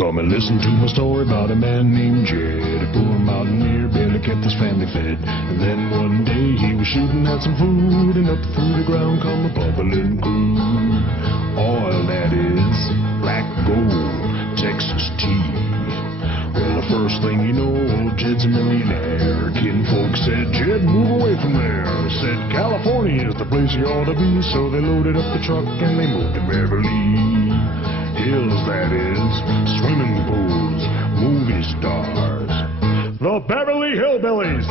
Come and listen to my story about a man named Jed. A poor mountaineer barely kept his family fed. And then one day he was shooting at some food, and up through the ground come a bubbling crude. Oil, that is, black gold, Texas tea. Well, the first thing you know, old Jed's a millionaire. Kinfolk said, Jed, move away from there. Said, California is the place you ought to be. So they loaded up the truck and they moved to Beverly Hills, that is, swimming pools, movie stars, the Beverly Hillbillies.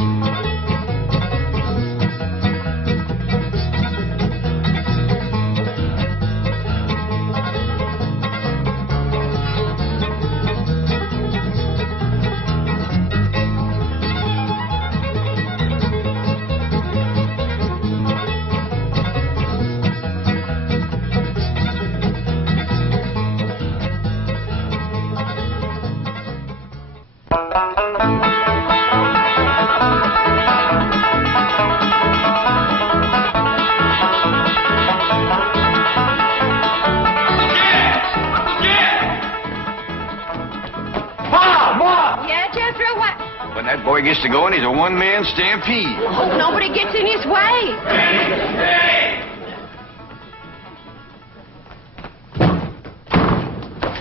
When that boy gets to going, he's a one-man stampede. Hope nobody gets in his way. Hey!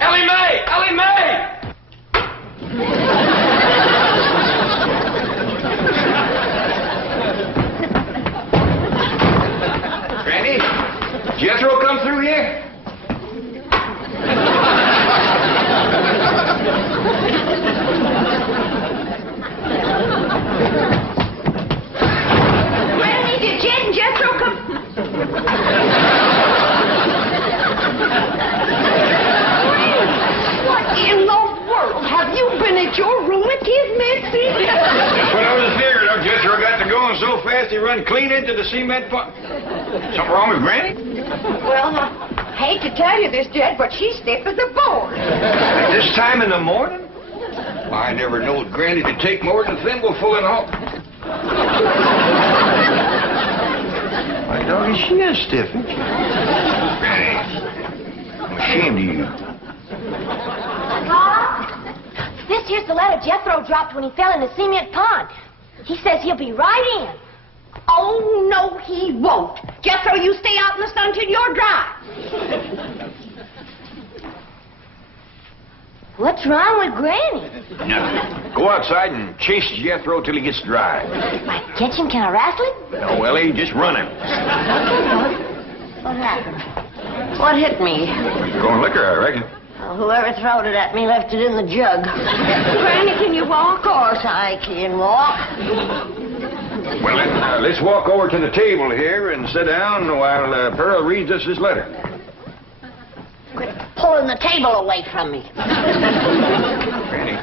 Elly May! Elly May! Granny, Jethro come through here? Granny, did Jed and Jethro come? What in the world? Have you been at your rheumatism, Mitzi? That's what I was figuring. Jethro got to going so fast he run clean into the cement pump. Something wrong with Granny? Well, I hate to tell you this, Jed, but she's stiff as a board. At this time in the morning? I never knowed Granny to take more than a thimbleful and all. My doggy, she is stiff, isn't she? Granny, I'm ashamed of you. This here's the letter Jethro dropped when he fell in the cement pond. He says he'll be right in. Oh, no, he won't. Jethro, you stay out in the sun till you're dry. What's wrong with Granny? Nothing. Go outside and chase Jethro till he gets dry. Like catch him, can I wrestle him? No, Ellie, just run him. What happened? What hit me? Going liquor, I reckon. Well, whoever throwed it at me left it in the jug. Granny, can you walk? Of course I can walk. Well, then, let's walk over to the table here and sit down while Pearl reads us his letter. Quit pulling the table away from me. Granny,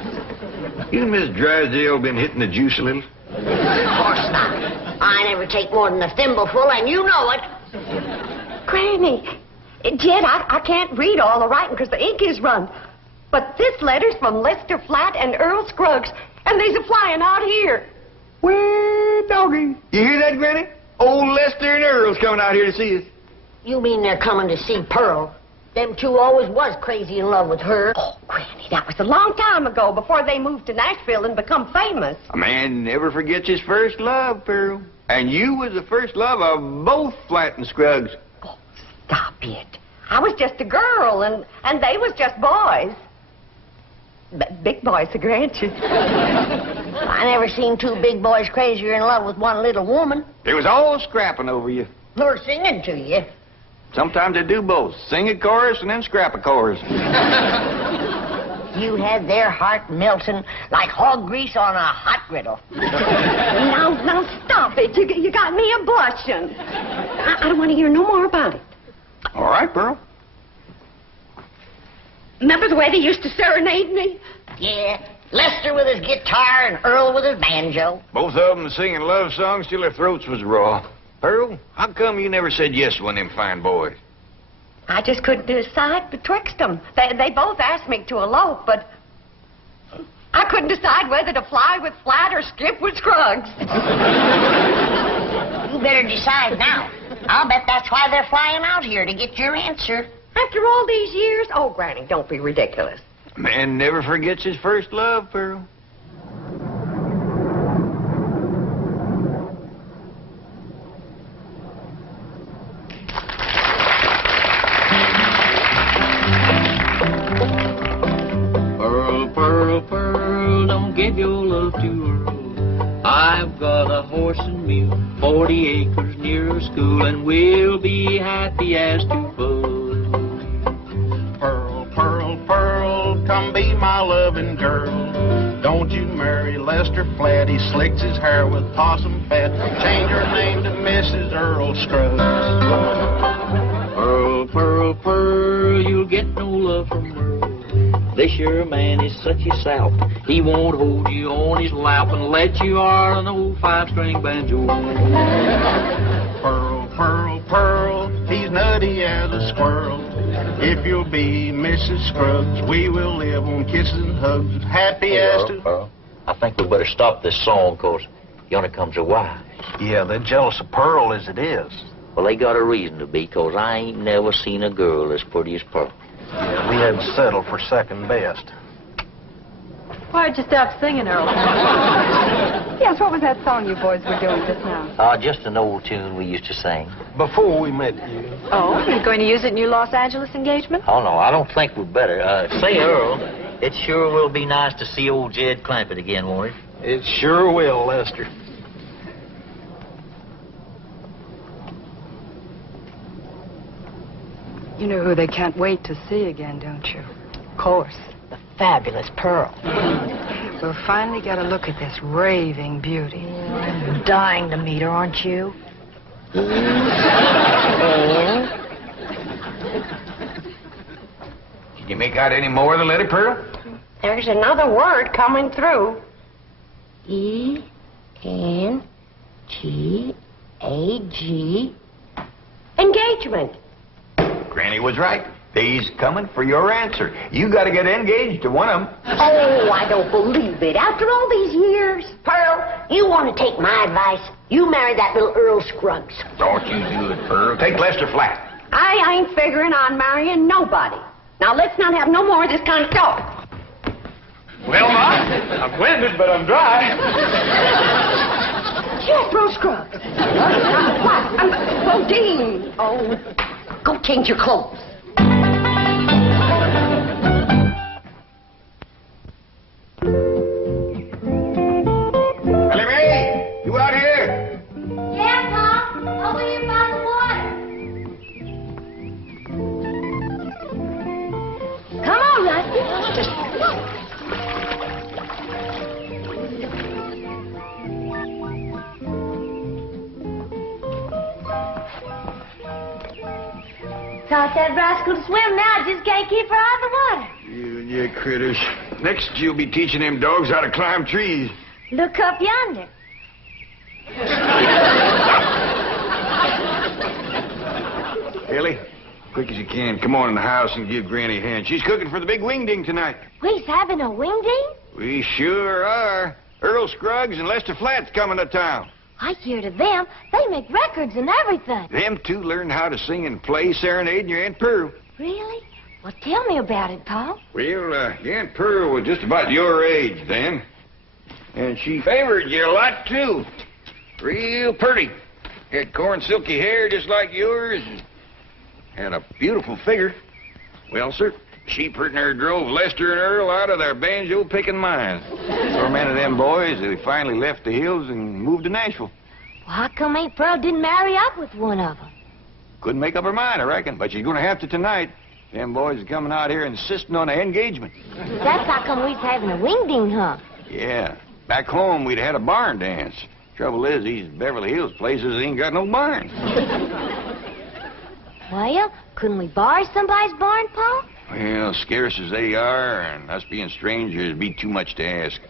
you and Miss Drysdale been hitting the juice a little? Of course not. I never take more than a thimbleful, and you know it. Granny, Jed, I can't read all the writing because the ink is run. But this letter's from Lester Flatt and Earl Scruggs, and they's a-flying out here. Well, doggy. You hear that, Granny? Old Lester and Earl's coming out here to see us. You mean they're coming to see Pearl? Them two always was crazy in love with her. Oh, Granny, that was a long time ago, before they moved to Nashville and become famous. A man never forgets his first love, Pearl. And you was the first love of both Flatt and Scruggs. Oh, stop it. I was just a girl, and they was just boys. Big boys, the grandchildren. I never seen two big boys crazier in love with one little woman. They was all scrapping over you. Or singing to you. Sometimes they do both. Sing a chorus and then scrap a chorus. You had their heart melting like hog grease on a hot griddle. Now, stop it. You got me a-blushing. I don't want to hear no more about it. All right, Pearl. Remember the way they used to serenade me? Yeah, Lester with his guitar and Earl with his banjo. Both of them singing love songs till their throats was raw. Pearl, how come you never said yes to one of them fine boys? I just couldn't decide betwixt them. They both asked me to elope, but I couldn't decide whether to fly with Flatt or skip with Scruggs. You better decide now. I'll bet that's why they're flying out here, to get your answer. After all these years? Oh, Granny, don't be ridiculous. Man never forgets his first love, Pearl. Pearl, Pearl, Pearl, don't give your love to Earl. I've got a horse and mule, 40 acres near a school, and we'll be happy as two buds. Pearl, Pearl, Pearl, come be my loving girl. Don't you marry Lester Flat, he slicks his hair with possum fat. Change her name to Mrs. Earl Scruggs. Pearl, Pearl, Pearl, you'll get no love from Earl. This your man is such a sout. He won't hold you on his lap and let you are an old 5-string banjo. Pearl, Pearl, Pearl, he's nutty as a squirrel. If you'll be Mrs. Scruggs, we will live on kisses and hugs, happy as to... Pearl, I think we better stop this song, 'cause yonder comes a wife. Yeah, they're jealous of Pearl as it is. Well, they got a reason to be, 'cause I ain't never seen a girl as pretty as Pearl. Yeah, we had to settle for second best. Why'd you stop singing, Earl? Yes, what was that song you boys were doing just now? Just an old tune we used to sing. Before we met you. Oh, you're going to use it in your Los Angeles engagement? Oh, no, I don't think we'd better. Say, Earl, it sure will be nice to see old Jed Clampett again, won't it? It sure will, Lester. You know who they can't wait to see again, don't you? Of course, the fabulous Pearl. We'll finally get a look at this raving beauty. I'm dying to meet her, aren't you? Can you make out any more of the letter, Pearl? There's another word coming through. E-N-G-A-G. Engagement. Granny was right. He's coming for your answer. You got to get engaged to one of them. Oh, I don't believe it. After all these years. Pearl, you want to take my advice? You marry that little Earl Scruggs. Don't you do it, Pearl. Take Lester Flat. I ain't figuring on marrying nobody. Now, let's not have no more of this kind of talk. Well, Ma, I'm winded, but I'm dry. Jed Throws Scruggs. What? Bodine. Oh, go change your clothes. Elly May, you out here? Yeah, Mom. Over here by the water. Come on, Rusty. Taught that rascal to swim now, just can't keep her out of the water. You and your critters. Next, you'll be teaching them dogs how to climb trees. Look up yonder. Elly, quick as you can, come on in the house and give Granny a hand. She's cooking for the big Wingding tonight. We's having a wingding? We sure are. Earl Scruggs and Lester Flat's coming to town. I hear to them, they make records and everything. Them two learned how to sing and play serenading your Aunt Pearl. Really? Well, tell me about it, Pa. Well, your Aunt Pearl was just about your age then. And she favored you a lot, too. Real pretty. Had corn silky hair just like yours. And had a beautiful figure. Well, sir, she pretty near drove Lester and Earl out of their banjo-picking minds. So many of them boys, they finally left the hills and moved to Nashville. Well, how come Aunt Pearl didn't marry up with one of them? Couldn't make up her mind, I reckon, but she's going to have to tonight. Them boys are coming out here insisting on an engagement. That's how come we's having a wingding, huh? Yeah. Back home, we'd had a barn dance. Trouble is, these Beverly Hills places ain't got no barns. Well, couldn't we borrow somebody's barn, Pa? Well, scarce as they are, and us being strangers, it'd be too much to ask.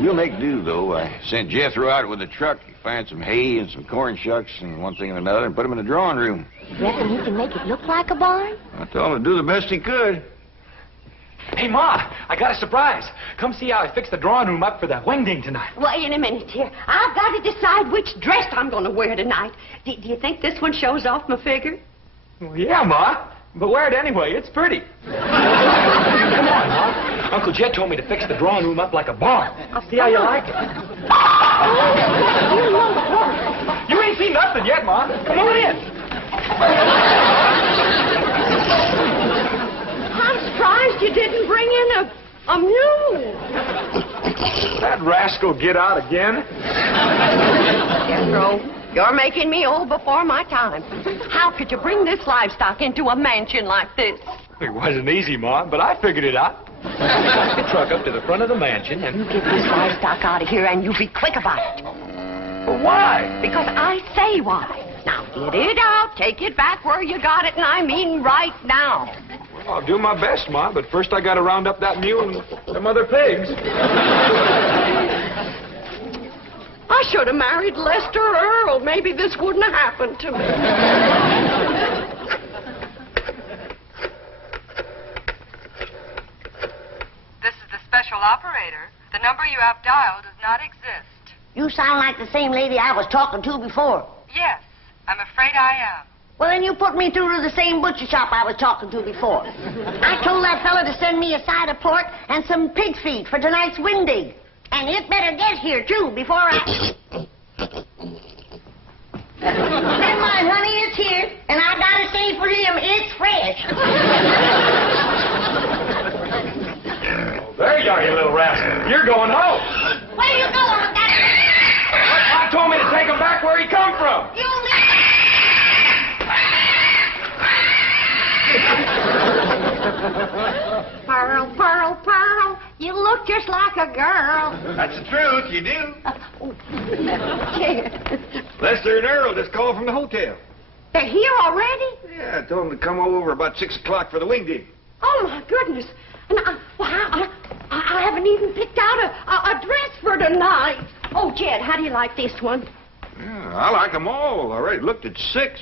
We'll make do, though. I sent Jethro out with a truck to find some hay and some corn shucks and one thing and another and put them in the drawing room. You reckon he can make it look like a barn? I told him to do the best he could. Hey, Ma, I got a surprise. Come see how I fixed the drawing room up for the Wingding tonight. Wait a minute here. I've got to decide which dress I'm going to wear tonight. Do you think this one shows off my figure? Well, yeah, Ma, but wear it anyway. It's pretty. Come on, Ma. Uncle Jed told me to fix the drawing room up like a barn. See how you like it. You ain't seen nothing yet, Ma. Come on in. I'm surprised you didn't bring in a mule. That rascal get out again? Jethro, you're making me old before my time. How could you bring this livestock into a mansion like this? It wasn't easy, Ma, but I figured it out. Took the truck up to the front of the mansion and... You get this livestock out of here and you be quick about it. Well, why? Because I say why. Now, get it out, take it back where you got it, and I mean right now. Well, I'll do my best, Ma, but first I gotta round up that mule and them other pigs. I should have married Lester Earl. Maybe this wouldn't have happened to me. This is the special operator. The number you have dialed does not exist. You sound like the same lady I was talking to before. Yes, I'm afraid I am. Well, then you put me through to the same butcher shop I was talking to before. I told that fella to send me a side of pork and some pig feet for tonight's Wingding. And it better get here, too, before I... Never mind, honey, it's here. And I gotta say for him, it's fresh. There you are, you little rascal. You're going home. Where you going with that? Ma told me to take him back where he come from. You Pearl, Pearl, Pearl, you look just like a girl. That's the truth, you do. Jed, Lester and Earl just called from the hotel. they're here already? Yeah, I told them to come over about 6 o'clock for the Wingding. Oh, my goodness. And I haven't even picked out a dress for tonight. Oh, Jed, how do you like this one? Yeah, I like them all. I already looked at 6.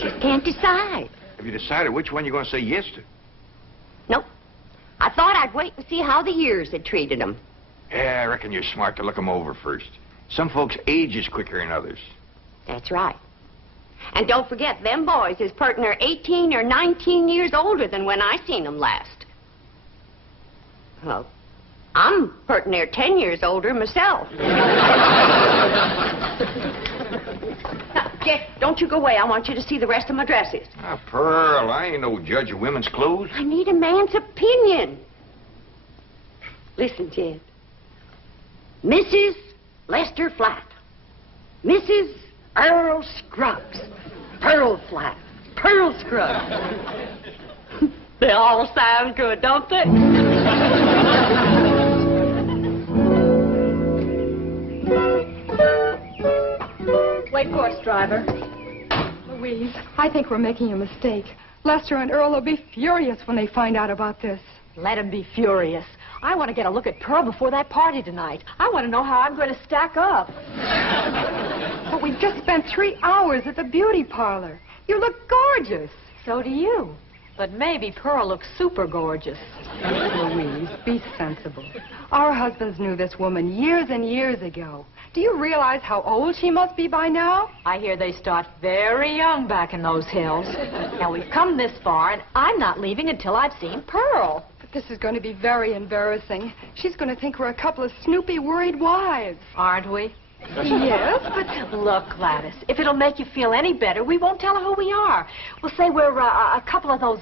Just can't decide. Have you decided which one you're going to say yes to? Nope. I thought I'd wait and see how the years had treated them. Yeah, I reckon you're smart to look them over first. Some folks age is quicker than others. That's right. And don't forget, them boys is pert near 18 or 19 years older than when I seen them last. Well, I'm pert near 10 years older myself. Now, Jeff, don't you go away. I want you to see the rest of my dresses. Ah, Pearl, I ain't no judge of women's clothes. I need a man's opinion. Listen, Jed. Mrs. Lester Flat. Mrs. Earl Scruggs. Pearl Flat. Pearl Scruggs. They all sound good, don't they? Wait course, driver. Louise, I think we're making a mistake. Lester and Earl will be furious when they find out about this. Let him be furious. I want to get a look at Pearl before that party tonight. I want to know how I'm going to stack up. But we've just spent 3 hours at the beauty parlor. You look gorgeous. So do you. But maybe Pearl looks super gorgeous. Louise, be sensible. Our husbands knew this woman years and years ago. Do you realize how old she must be by now? I hear they start very young back in those hills. Now, we've come this far, and I'm not leaving until I've seen Pearl. But this is going to be very embarrassing. She's going to think we're a couple of snoopy, worried wives. Aren't we? Yes, but... Look, Gladys, if it'll make you feel any better, we won't tell her who we are. We'll say we're a couple of those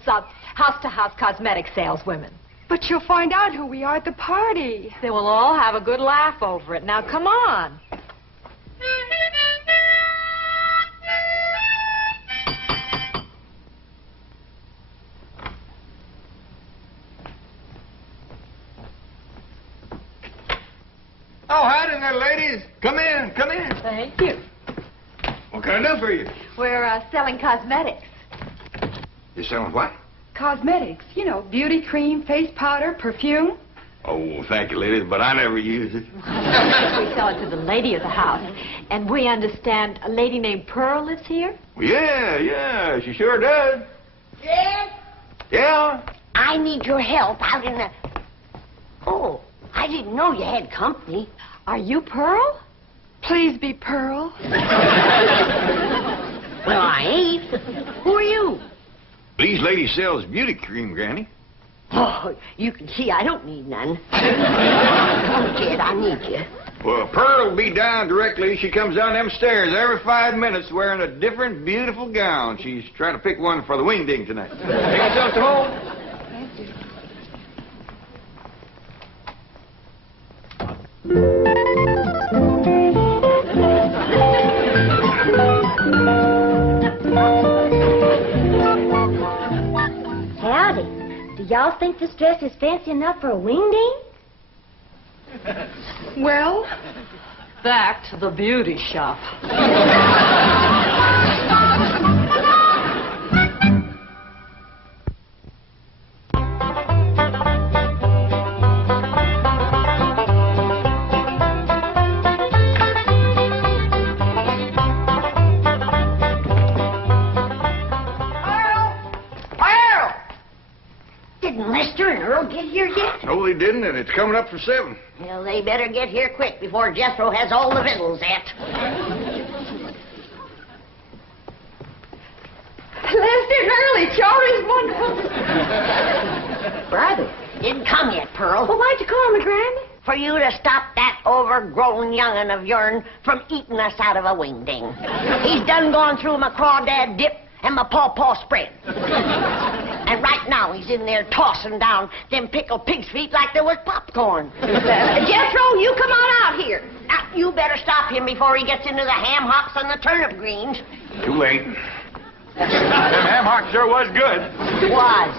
house-to-house cosmetic saleswomen. But you'll find out who we are at the party. They will all have a good laugh over it. Now, come on. Oh, howdy there, ladies. Come in, come in. Thank you. What can I do for you? We're selling cosmetics. You're selling what? Cosmetics, you know, beauty cream, face powder, perfume. Oh, thank you, ladies, but I never use it. We sell it to the lady of the house. And we understand a lady named Pearl lives here? Yeah, she sure does. Yes? Yeah? I need your help out in the... Oh, I didn't know you had company. Are you Pearl? Please be Pearl. Well, I ain't. Who are you? These ladies sells beauty cream, Granny. Oh, you can see I don't need none. Come, Jed, I need you. Well, Pearl will be down directly. She comes down them stairs every 5 minutes wearing a different beautiful gown. She's trying to pick one for the Wingding tonight. Take yourself to home. Howdy. Do y'all think this dress is fancy enough for a Wingding? Well, back to the beauty shop. Didn't Lester and Earl get here yet? No, they didn't, and it's coming up for 7. Well, they better get here quick before Jethro has all the victuals at. Lester and Early, sure is wonderful. Brother, didn't come yet, Pearl. Well, why'd you call me, Granny? For you to stop that overgrown young'un of yourn from eating us out of a Wingding. He's done gone through my crawdad dip and my pawpaw spread. And right now he's in there tossing down them pickled pig's feet like there was popcorn. Jethro, you come on out here. Now, you better stop him before he gets into the ham hocks and the turnip greens. Too late. Them ham hocks sure was good. Was.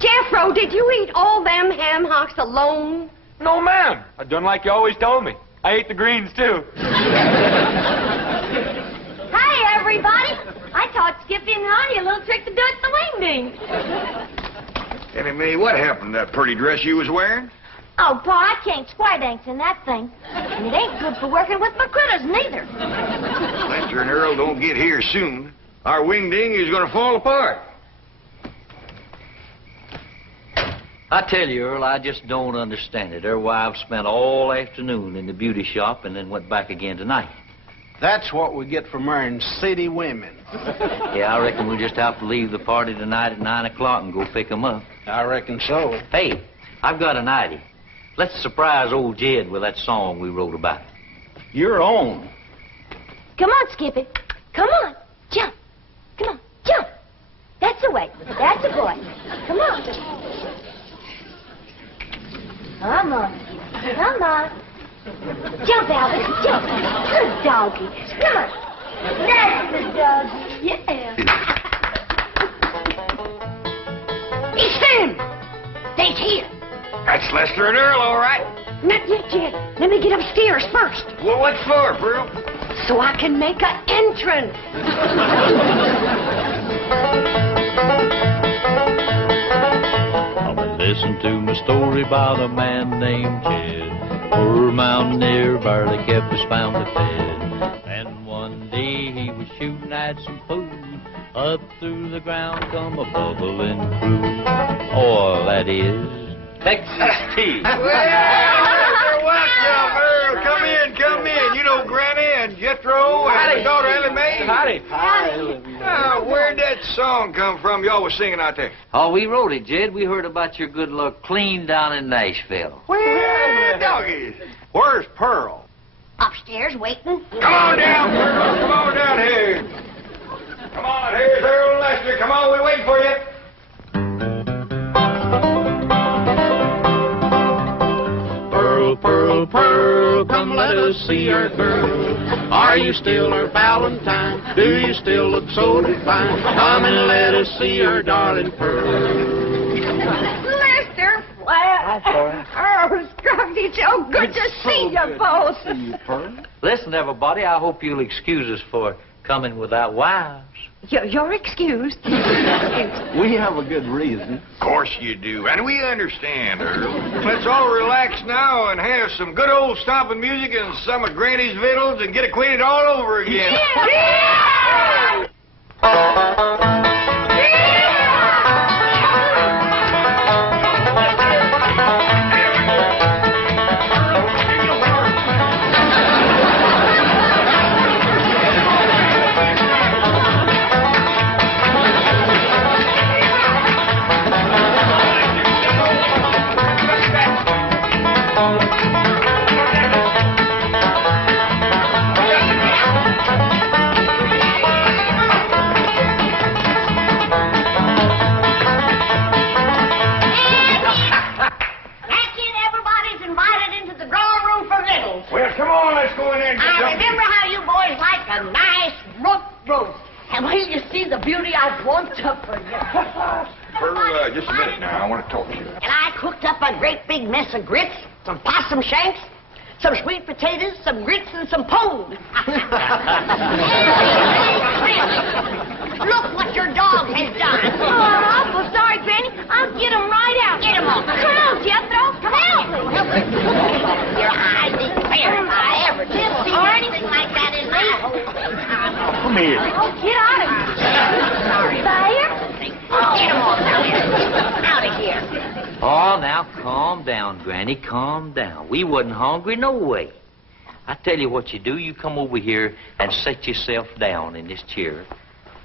Jethro, did you eat all them ham hocks alone? No, ma'am. I done like you always told me. I ate the greens, too. Hi, everybody. I taught Skippy and Honey a little trick to do at the Wingding. Elly May, what happened to that pretty dress you was wearing? Oh, Pa, I can't square dance in that thing. And it ain't good for working with my critters, neither. Lester and Earl don't get here soon. Our Wingding is going to fall apart. I tell you, Earl, I just don't understand it. Their wives spent all afternoon in the beauty shop and then went back again tonight. That's what we get for marrying city women. Yeah, I reckon we'll just have to leave the party tonight at 9 o'clock and go pick 'em up. I reckon so. Hey, I've got an idea. Let's surprise old Jed with that song we wrote about. Your own. Come on, Skippy. Come on. Jump. Come on. Jump. That's the way. That's the boy. Come on. Come on. Come on. Jump, Albert. Jump. Good doggy. Come on. That's the doggy. Yeah. He's him. They's here. That's Lester and Earl, all right. Not yet, Jed. Let me get upstairs first, Well, what for, Pearl? so I can make an entrance. Come and listen to my story about a man named Jed. Poor mountaineer barely kept his family fed. And one day he was shooting at some food. Up through the ground come a bubbling crude. Oh, that is Texas tea. Well, you're welcome, Earl. Come in, come in. You know Granny and Jethro and Howdy. the daughter Elly May. Howdy. Where'd that song come from y'all was singing out there? Oh, we wrote it, Jed. We heard about your good luck clean down in Nashville. Where doggies? Where's Pearl? Upstairs waiting. Come on down, Pearl. Come on down here. Come on, here's Earl and Lester. Come on, we're waiting for you. Pearl, Pearl, Pearl, come let us see our girl. Are you still her Valentine? Do you still look so divine? Come and let us see our darling Pearl. Lester, Flat. Oh, Scruffy, so good to see you both. Listen, everybody, I hope you'll excuse us for coming without wives. You're excused. We have a good reason. Of course you do, and we understand, Earl. Let's all relax now and have some good old stomping music and some of Granny's victuals and get acquainted all over again. Yeah. just a minute now. I want to talk to you. And I cooked up a great big mess of grits, some possum shanks, some sweet potatoes, some grits, and some pone. Look what your dog has done. Oh, I'm awful sorry, Granny. I'll get him right out. Get him off. Come on, Jed Throws. Come on. Your eyes ain't fair if I ever did see anything like that in my whole life. Come here. Oh, get out of here. Sorry. Fire? Get him off now. Out of here. Oh, now calm down, Granny, calm down. We wasn't hungry no way. I tell you what you do. You come over here and set yourself down in this chair,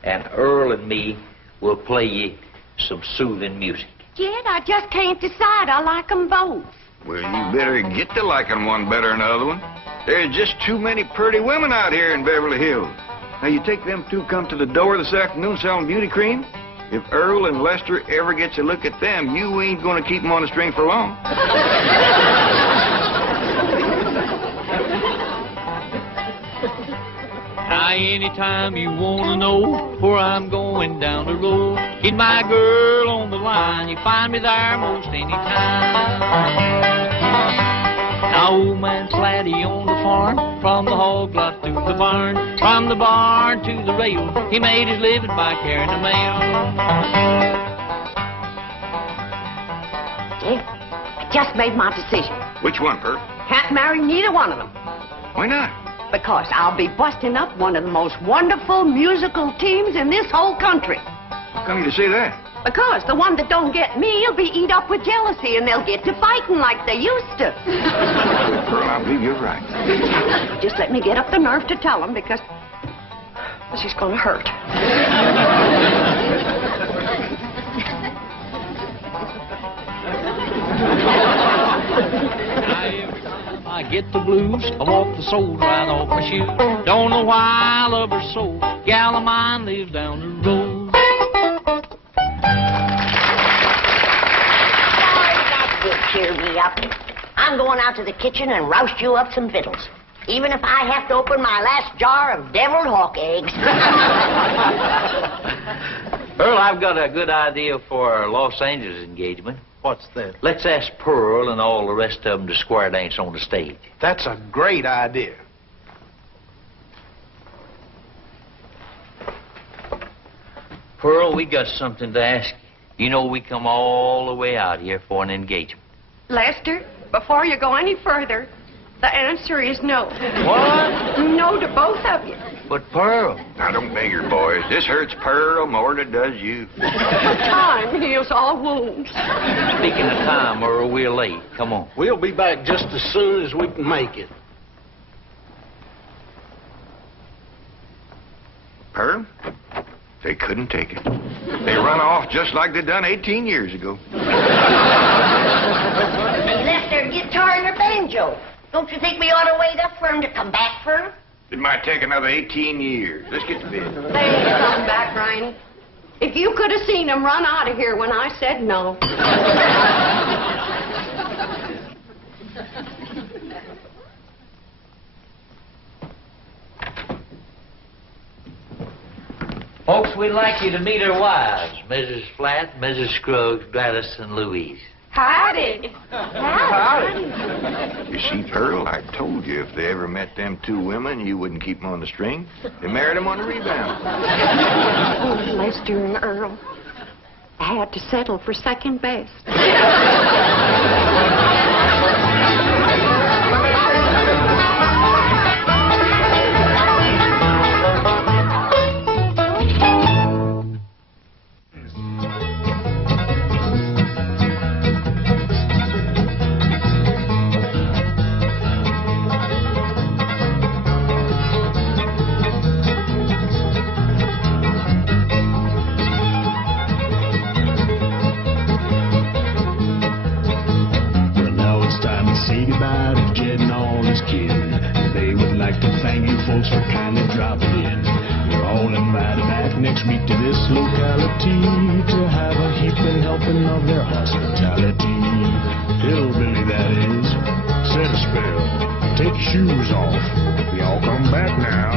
and Earl and me will play you some soothing music. Jed, I just can't decide. I like them both. Well, you better get to liking one better than the other one. There's just too many pretty women out here in Beverly Hills. Now, you take them two come to the door this afternoon selling beauty cream. If Earl and Lester ever gets a look at them, you ain't going to keep them on the string for long. Now, anytime you want to know where I'm going down the road, get my girl on the line. You find me there most any time. Now, old man Slatty on the farm, from the hog lot to the barn, from the barn to the rail, he made his living by carrying the mail. Jed, I just made my decision. Which one, Earl? Can't marry neither one of them. Why not? Because I'll be busting up one of the most wonderful musical teams in this whole country. How come you to say that? Because the one that don't get me will be eat up with jealousy, and they'll get to fighting like they used to. Earl, I believe you're right. Just let me get up the nerve to tell them, because this is going to hurt. I get the blues, I walk the soles right off my shoes. Don't know why I love her so. Gal of mine lives down the road. That did cheer me up. I'm going out to the kitchen and roust you up some victuals. Even if I have to open my last jar of deviled hawk eggs. Earl, I've got a good idea for our Los Angeles engagement. What's that? Let's ask Pearl and all the rest of them to square dance on the stage. That's a great idea. Pearl, we got something to ask you. You know we come all the way out here for an engagement. Lester, before you go any further, the answer is no. What? No to both of you. But Pearl... Now, don't beg her, boys. This hurts Pearl more than it does you. Time heals all wounds. Speaking of time, Earl, we're late. Come on. We'll be back just as soon as we can make it. Pearl? They couldn't take it. They run off just like they done 18 years ago. They left their guitar and their banjo. Don't you think we ought to wait up for them to come back for them? It might take another 18 years. Let's get to bed. They ain't coming back, Riney. If you could have seen them run out of here when I said no. Folks, we'd like you to meet our wives, Mrs. Flatt, Mrs. Scruggs, Gladys, and Louise. Howdy. You see, Pearl, I told you if they ever met them two women, you wouldn't keep them on the string. They married them on the rebound. Oh, Lester and Earl. I had to settle for second best. Say goodbye to Jed and all his kin. They would like to thank you folks for kindly dropping in. You're all invited back next week to this locality to have a heaping helping of their hospitality. Hillbilly, that is. Set a spell. Take your shoes off. Y'all come back now.